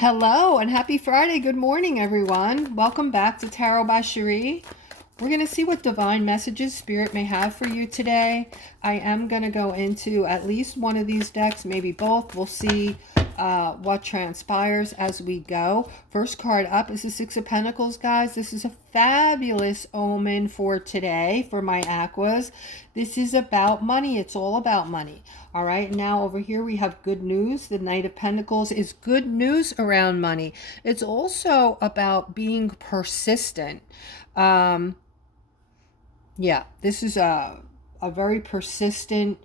Hello and happy Friday. Good morning, everyone. Welcome back to Tarot by Cherie. We're going to see what divine messages Spirit may have for you today. I am going to go into at least one of these decks, maybe both. We'll see what transpires as we go. First card up is the Six of Pentacles, guys. This is a fabulous omen for today for my Aquas. This is about money. It's all about money. All right, now over here we have good news. The Knight of Pentacles is good news around money. It's also about being persistent. Yeah, this is a very persistent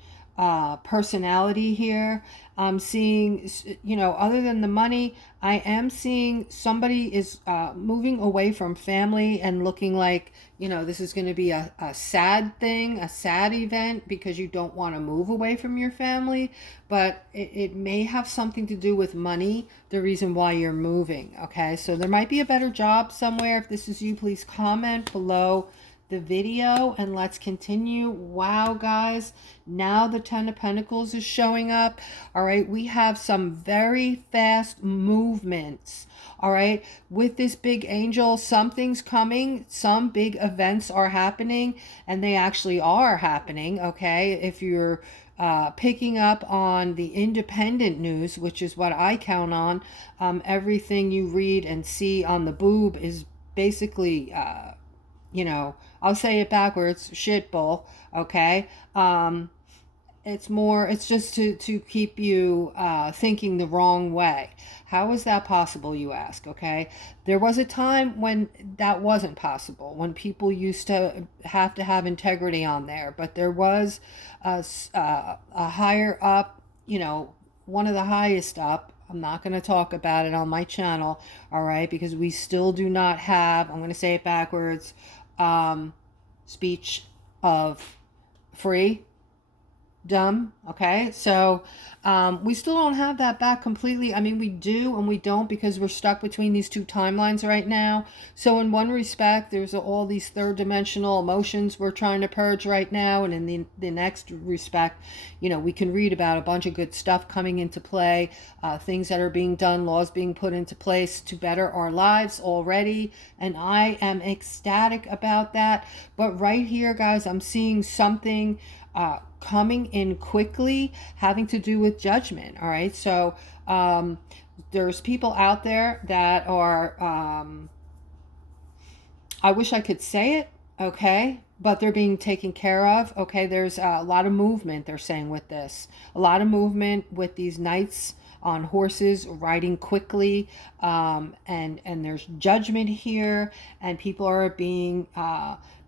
personality here. I'm seeing, other than the money, I am seeing somebody is moving away from family and looking like, this is going to be a sad thing, a sad event because you don't want to move away from your family. But it may have something to do with money, the reason why you're moving. Okay, so there might be a better job somewhere. If this is you, please comment below the video and let's continue. Wow, guys, now the Ten of Pentacles is showing up. All right, we have some very fast movements. All right, with this big angel, something's coming. Some big events are happening, and they actually are happening. Okay, if you're picking up on the independent news, which is what I count on, everything you read and see on the boob is basically I'll say it backwards, shit bowl, okay? It's just to keep you thinking the wrong way. How is that possible, you ask, okay? There was a time when that wasn't possible, when people used to have integrity on there, but there was a higher up, one of the highest up. I'm not going to talk about it on my channel, all right, because we still do not have, I'm going to say it backwards, speech of free dumb. Okay, so we still don't have that back completely. I mean, we do and we don't, because we're stuck between these two timelines right now. So in one respect, there's all these third dimensional emotions we're trying to purge right now, and in the next respect, we can read about a bunch of good stuff coming into play, things that are being done, laws being put into place to better our lives already, and I am ecstatic about that. But right here, guys, I'm seeing something coming in quickly, having to do with judgment. All right, so there's people out there that are I wish I could say it, okay, but they're being taken care of. Okay, there's a lot of movement, they're saying, with this, a lot of movement with these knights on horses riding quickly, and there's judgment here, and people are being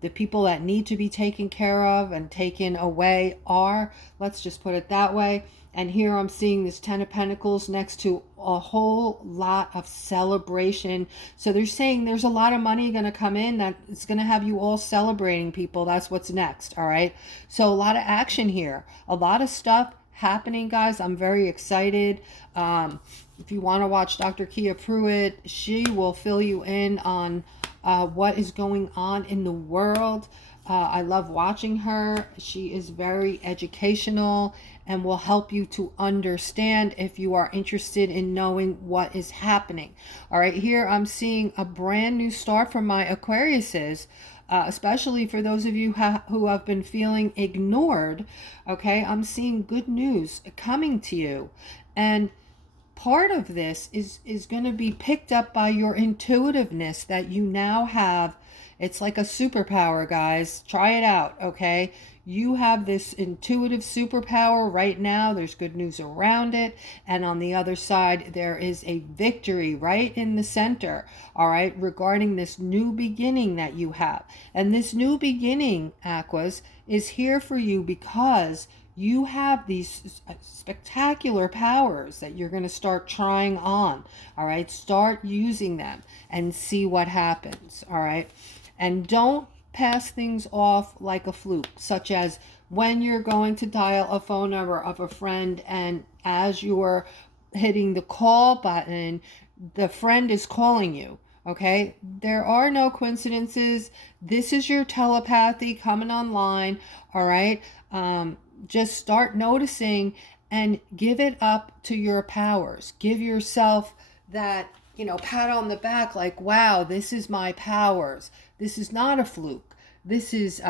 the people that need to be taken care of and taken away are, let's just put it that way. And here I'm seeing this Ten of Pentacles next to a whole lot of celebration. So they're saying there's a lot of money going to come in that it's going to have you all celebrating, people. That's what's next. All right, so a lot of action here, a lot of stuff happening, guys. I'm very excited. If you want to watch Dr. Kia Pruitt, she will fill you in on what is going on in the world. I love watching her. She is very educational and will help you to understand if you are interested in knowing what is happening. All right, here I'm seeing a brand new start for my Aquariuses. Especially for those of you who have been feeling ignored. Okay, I'm seeing good news coming to you, and part of this is going to be picked up by your intuitiveness that you now have. It's like a superpower, guys. Try it out, okay? You have this intuitive superpower right now. There's good news around it. And on the other side, there is a victory right in the center, all right, regarding this new beginning that you have. And this new beginning, Aquas, is here for you because you have these spectacular powers that you're going to start trying on. All right, start using them and see what happens. All right, and don't pass things off like a fluke, such as when you're going to dial a phone number of a friend, and as you're hitting the call button, the friend is calling you. Okay, there are no coincidences. This is your telepathy coming online. All right, just start noticing and give it up to your powers. Give yourself that, pat on the back, like, wow, this is my powers. This is not a fluke. This is,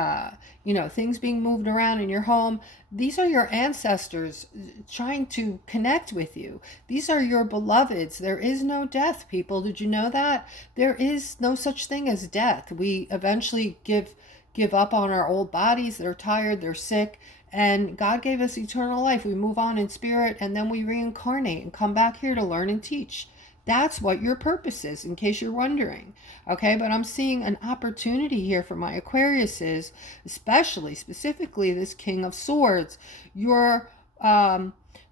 things being moved around in your home. These are your ancestors trying to connect with you. These are your beloveds. There is no death, people. Did you know that? There is no such thing as death. We eventually give up on our old bodies. They're tired, they're sick, and God gave us eternal life. We move on in spirit, and then we reincarnate and come back here to learn and teach. That's what your purpose is, in case you're wondering. Okay, but I'm seeing an opportunity here for my Aquariuses, especially, specifically this King of Swords. You're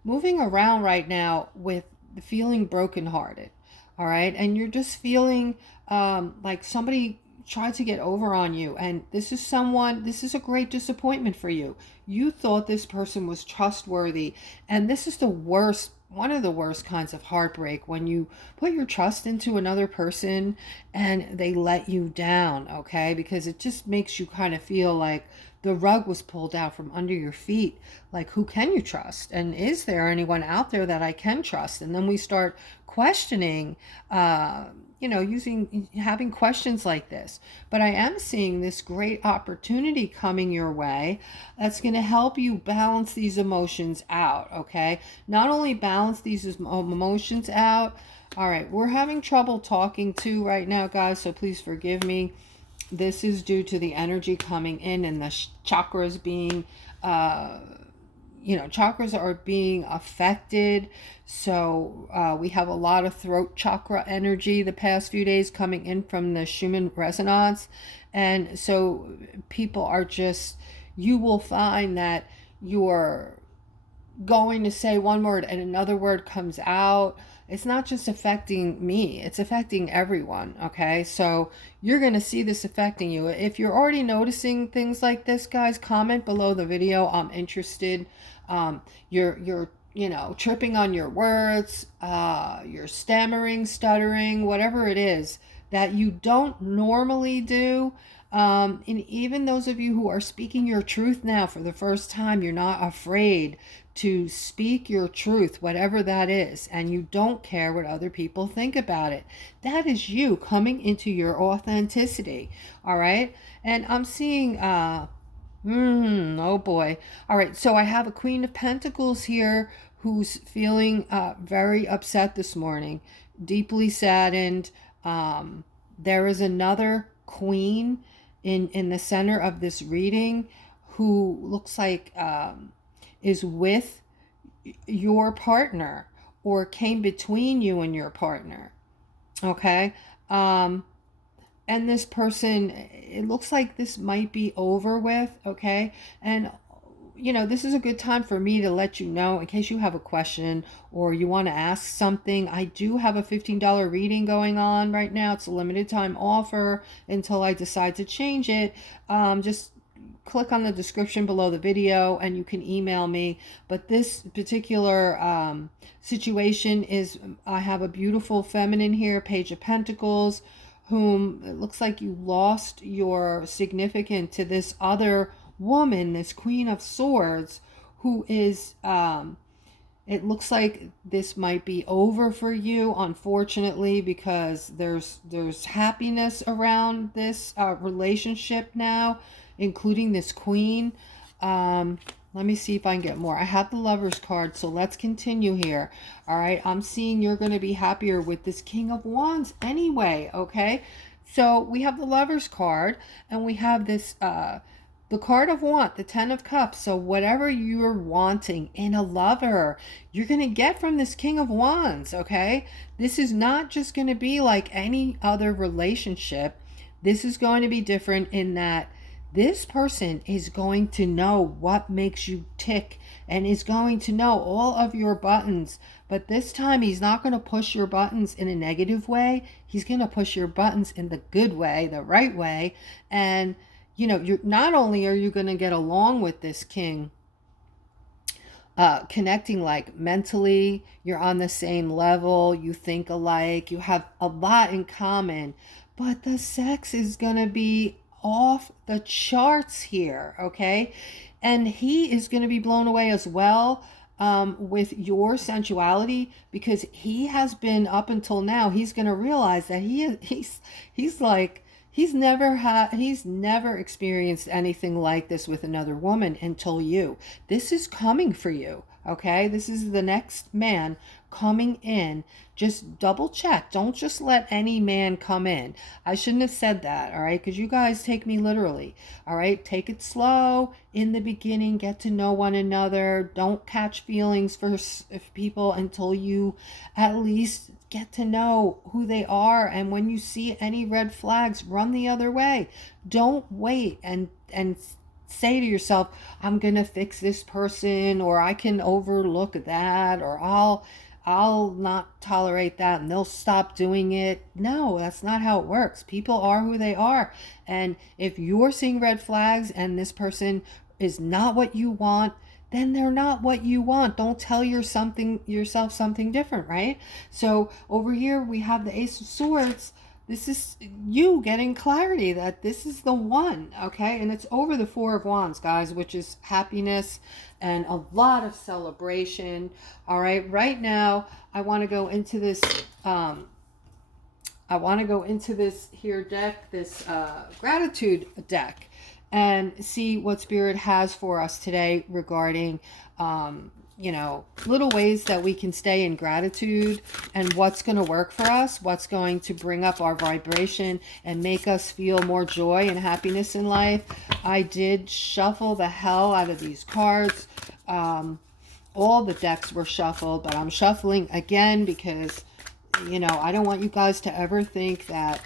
moving around right now with feeling brokenhearted. All right, and you're just feeling like somebody tried to get over on you, and this is a great disappointment for you. You thought this person was trustworthy, and this is one of the worst kinds of heartbreak, when you put your trust into another person and they let you down. Okay, because it just makes you kind of feel like the rug was pulled out from under your feet. Like, who can you trust, and is there anyone out there that I can trust? And then we start questioning, having questions like this. But I am seeing this great opportunity coming your way that's going to help you balance these emotions out. Okay, not only balance these emotions out. All right, we're having trouble talking too right now, guys, so please forgive me. This is due to the energy coming in and the chakras being chakras are being affected. So we have a lot of throat chakra energy the past few days coming in from the Schumann resonance. And so people are just, you will find that you're going to say one word and another word comes out. It's not just affecting me, it's affecting everyone. Okay, so you're going to see this affecting you. If you're already noticing things like this, guys, comment below the video. I'm interested. You're tripping on your words, you're stammering, stuttering, whatever it is that you don't normally do. And even those of you who are speaking your truth now for the first time, you're not afraid to speak your truth, whatever that is, and you don't care what other people think about it. That is you coming into your authenticity. All right. And I'm seeing, oh boy. All right. So I have a Queen of Pentacles here who's feeling very upset this morning, deeply saddened. There is another queen in the center of this reading who looks like is with your partner or came between you and your partner. Okay. And this person, it looks like this might be over with. Okay. And this is a good time for me to let you know, in case you have a question or you want to ask something. I do have a $15 reading going on right now. It's a limited time offer until I decide to change it. Just click on the description below the video and you can email me. But this particular situation is, I have a beautiful feminine here, Page of Pentacles, whom it looks like you lost your significant to this other woman, this Queen of Swords, who is it looks like this might be over for you, unfortunately, because there's happiness around this relationship now, including this queen. Let me see if I can get more. I have the Lovers card, so let's continue here. All right, I'm seeing you're going to be happier with this King of Wands anyway. Okay, so we have the Lovers card, and we have this the card of want, the 10 of Cups. So whatever you're wanting in a lover, you're going to get from this King of Wands. Okay, this is not just going to be like any other relationship. This is going to be different in that this person is going to know what makes you tick and is going to know all of your buttons. But this time he's not going to push your buttons in a negative way. He's going to push your buttons in the good way, the right way. And you're not only are you going to get along with this king, connecting like mentally, you're on the same level, you think alike, you have a lot in common, but the sex is going to be off the charts here. Okay, and he is going to be blown away as well. with your sensuality, because he has been, up until now, he's going to realize that he's like, he's never experienced anything like this with another woman until you. This is coming for you. Okay, this is the next man coming in. Just double check. Don't just let any man come in. I shouldn't have said that, all right? Because you guys take me literally, all right? Take it slow in the beginning. Get to know one another. Don't catch feelings for people until you at least get to know who they are. And when you see any red flags, run the other way. Don't wait and say to yourself, I'm going to fix this person, or I can overlook that, or I'll not tolerate that and they'll stop doing it. No, that's not how it works. People are who they are. And if you're seeing red flags and this person is not what you want, then they're not what you want. Don't tell yourself something different, right? So over here we have the Ace of Swords. This is you getting clarity that this is the one, okay? And it's over the Four of Wands, guys, which is happiness and a lot of celebration. All right, right now, I want to go into this, here deck, this gratitude deck, and see what Spirit has for us today regarding, little ways that we can stay in gratitude, and what's going to work for us, what's going to bring up our vibration and make us feel more joy and happiness in life. I did shuffle the hell out of these cards. All the decks were shuffled, but I'm shuffling again because, I don't want you guys to ever think that,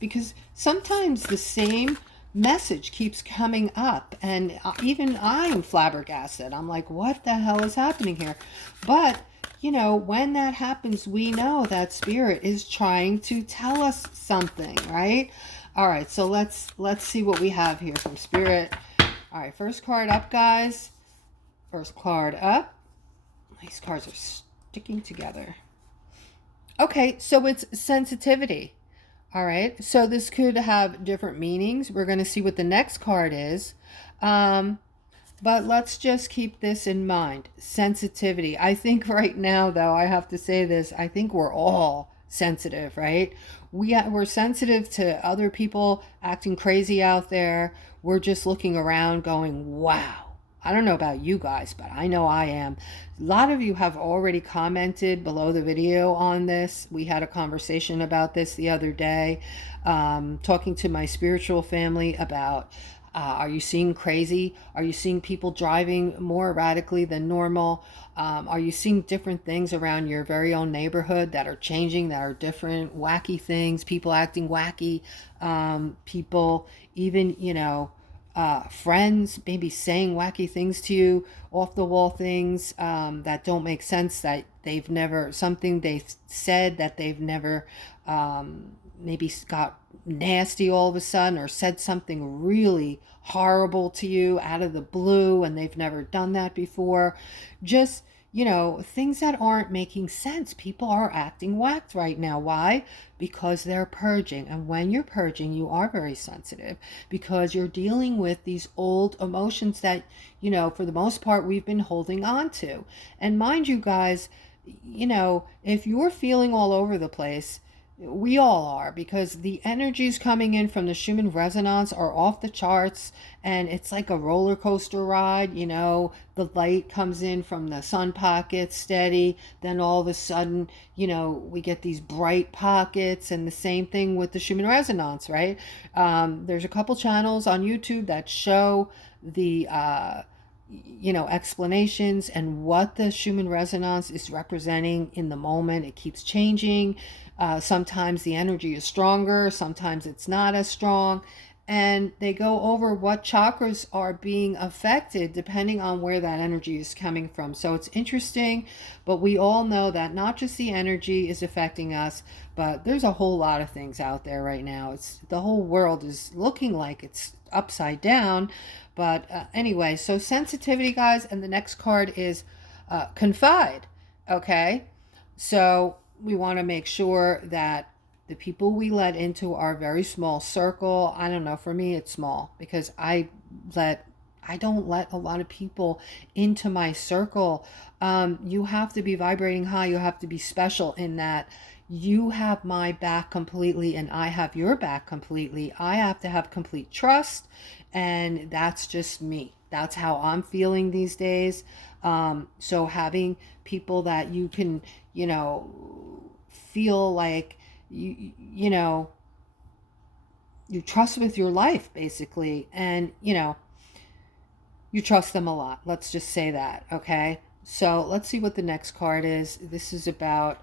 because sometimes the same message keeps coming up, and even I am flabbergasted. I'm like, what the hell is happening here? But when that happens, we know that Spirit is trying to tell us something, right? All right, so let's see what we have here from Spirit. All right, first card up, guys. First card up. These cards are sticking together. Okay, so it's sensitivity. All right, so this could have different meanings. We're going to see what the next card is. But let's just keep this in mind. Sensitivity. I think right now, though, I have to say this, I think we're all sensitive, right? We're sensitive to other people acting crazy out there. We're just looking around going, wow. I don't know about you guys, but I know I am. A lot of you have already commented below the video on this. We had a conversation about this the other day, talking to my spiritual family about, are you seeing crazy? Are you seeing people driving more erratically than normal? Are you seeing different things around your very own neighborhood that are changing, that are different, wacky things, people acting wacky, people even, friends maybe saying wacky things to you, off the wall things that don't make sense, that they've never, something they said that they've never, maybe got nasty all of a sudden, or said something really horrible to you out of the blue and they've never done that before. Just, things that aren't making sense. People are acting whacked right now. Why? Because they're purging. And when you're purging, you are very sensitive, because you're dealing with these old emotions that, for the most part, we've been holding on to. And mind you guys, if you're feeling all over the place, we all are, because the energies coming in from the Schumann resonance are off the charts, and it's like a roller coaster ride. The light comes in from the sun pockets steady, then all of a sudden, we get these bright pockets, and the same thing with the Schumann resonance, right? There's a couple channels on YouTube that show the explanations and what the Schumann resonance is representing in the moment. It keeps changing. Sometimes the energy is stronger, sometimes it's not as strong, and they go over what chakras are being affected depending on where that energy is coming from. So it's interesting, but we all know that not just the energy is affecting us, but there's a whole lot of things out there right now. The whole world is looking like it's upside down. But anyway, so sensitivity, guys, and the next card is confide. Okay, so we want to make sure that the people we let into our very small circle, I don't know, for me it's small, because I I don't let a lot of people into my circle. You have to be vibrating high. You have to be special in that you have my back completely and I have your back completely. I have to have complete trust, and that's just me. That's how I'm feeling these days. So having people that you can, feel like you you trust with your life, basically, and you trust them a lot. Let's just say that, okay? So let's see what the next card is. This is about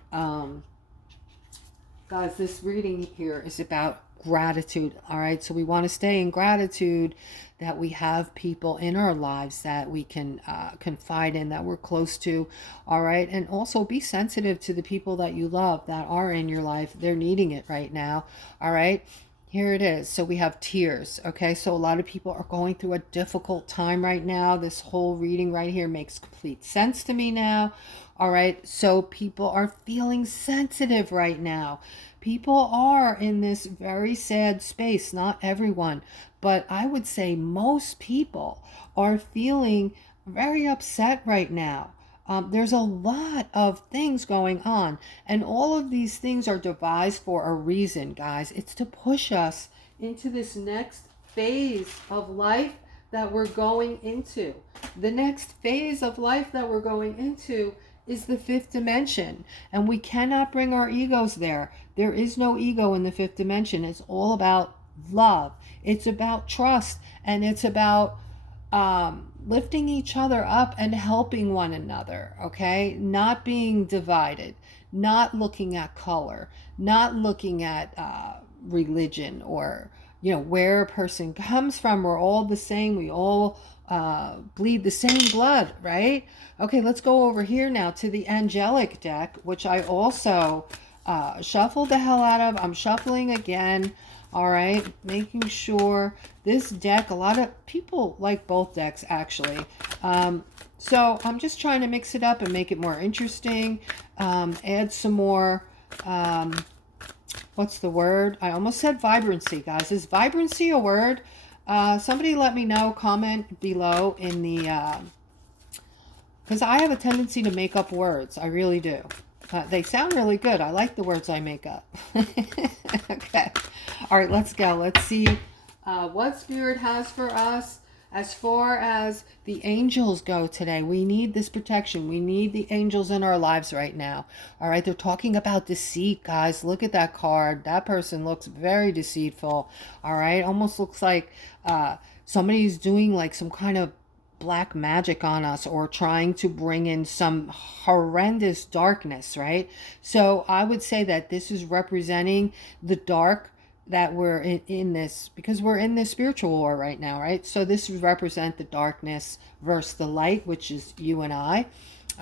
guys, this reading here is about gratitude. All right, so we want to stay in gratitude that we have people in our lives that we can confide in, that we're close to. All right, and also be sensitive to the people that you love that are in your life. They're needing it right now. All right, here it is. So we have tears. Okay, so a lot of people are going through a difficult time right now. This whole reading right here makes complete sense to me now. All right, so people are feeling sensitive right now. People are in this very sad space. Not everyone, but I would say most people are feeling very upset right now. There's a lot of things going on, and all of these things are devised for a reason, guys. It's to push us into this next phase of life that we're going into. The next phase of life that we're going into is the fifth dimension, and we cannot bring our egos there. There is no ego in the fifth dimension. It's all about love. It's about trust, and it's about lifting each other up and helping one another, okay? Not being divided, not looking at color, not looking at religion, or where a person comes from. We're all the same. We all bleed the same blood, right? Okay, let's go over here now to the angelic deck, which I also shuffled the hell out of. I'm shuffling again. All right, making sure this deck, a lot of people like both decks, actually. So I'm just trying to mix it up and make it more interesting. Add some more, what's the word? I almost said vibrancy, guys. Is vibrancy a word? Somebody let me know, comment below in the, because I have a tendency to make up words. I really do. They sound really good. I like the words I make up. Okay. All right, let's go. Let's see what Spirit has for us as far as the angels go today. We need this protection. We need the angels in our lives right now. All right, they're talking about deceit, guys. Look at that card. That person looks very deceitful. All right, almost looks like somebody's doing like some kind of black magic on us, or trying to bring in some horrendous darkness, right? So I would say that this is representing the dark that we're in this, because we're in this spiritual war right now, right? So this would represent the darkness versus the light, which is you and I.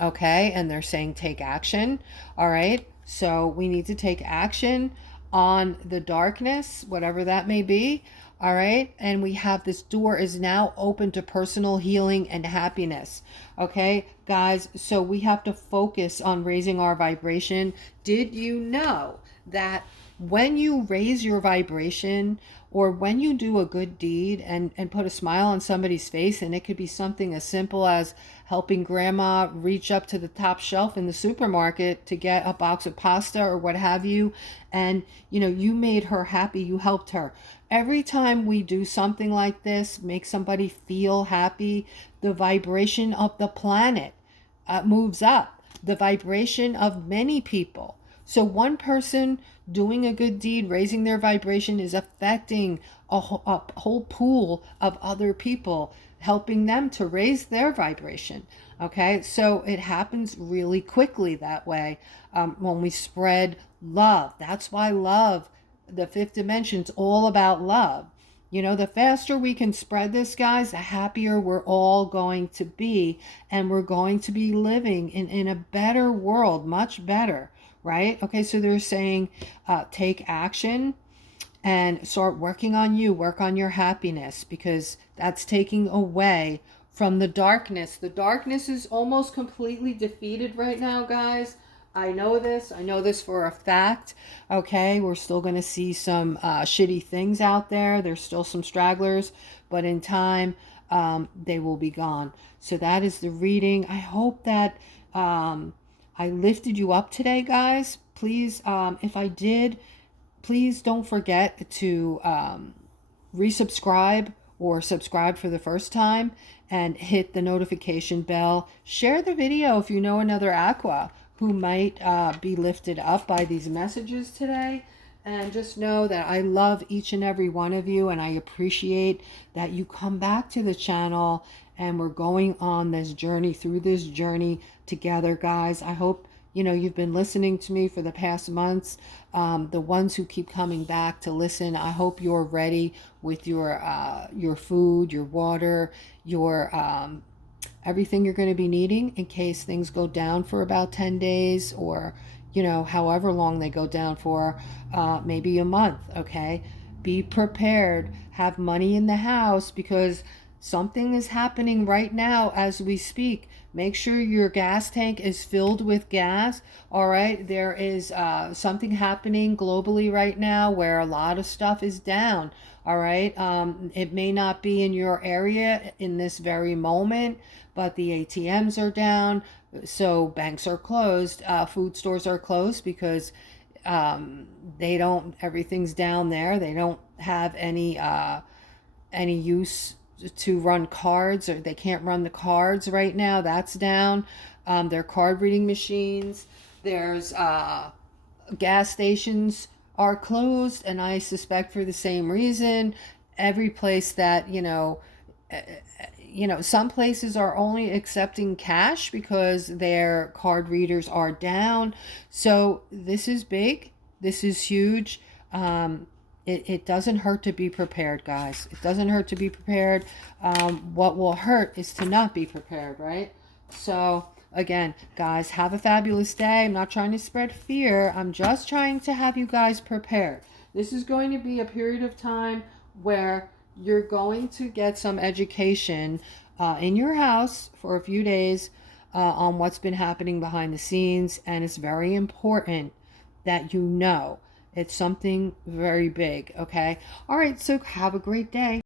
Okay, and they're saying take action. All right, so we need to take action on the darkness, whatever that may be. All right, and we have this door is now open to personal healing and happiness. Okay, guys, so we have to focus on raising our vibration. Did you know that when you raise your vibration, or when you do a good deed and put a smile on somebody's face, and it could be something as simple as helping grandma reach up to the top shelf in the supermarket to get a box of pasta or what have you, and you made her happy, you helped her. Every time we do something like this, make somebody feel happy, the vibration of the planet moves up. The vibration of many people. So one person doing a good deed, raising their vibration, is affecting a whole pool of other people, helping them to raise their vibration. Okay, so it happens really quickly that way when we spread love. That's why love, the fifth dimension, is all about love. The faster we can spread this, guys, the happier we're all going to be, and we're going to be living in a better world, much better, right? Okay, so they're saying take action and start working on you, work on your happiness, because that's taking away from the darkness. The darkness is almost completely defeated right now, guys. I know this for a fact. Okay, we're still going to see some shitty things out there. There's still some stragglers, but in time, they will be gone. So that is the reading. I hope that I lifted you up today, guys. Please, if I did, please don't forget to resubscribe or subscribe for the first time and hit the notification bell. Share the video if you know another aqua who might be lifted up by these messages today. And just know that I love each and every one of you, and I appreciate that you come back to the channel, and we're going on this journey, through this journey together, guys. I hope you've been listening to me for the past months. The ones who keep coming back to listen, I hope you're ready with your food, your water, your everything you're going to be needing in case things go down for about 10 days or however long they go down for, maybe a month. Okay, be prepared, have money in the house, because something is happening right now as we speak. Make sure your gas tank is filled with gas. All right, there is something happening globally right now where a lot of stuff is down. All right, it may not be in your area in this very moment, but the ATMs are down. So banks are closed, food stores are closed because everything's down there. They don't have any use to run cards, or they can't run the cards right now. That's down. Their card reading machines. There's gas stations are closed, and I suspect for the same reason. Every place that some places are only accepting cash because their card readers are down. So this is big. This is huge. It doesn't hurt to be prepared, guys. It doesn't hurt to be prepared. What will hurt is to not be prepared, right? So again, guys, have a fabulous day. I'm not trying to spread fear. I'm just trying to have you guys prepared. This is going to be a period of time where you're going to get some education in your house for a few days on what's been happening behind the scenes. And it's very important that it's something very big. Okay. All right. So have a great day.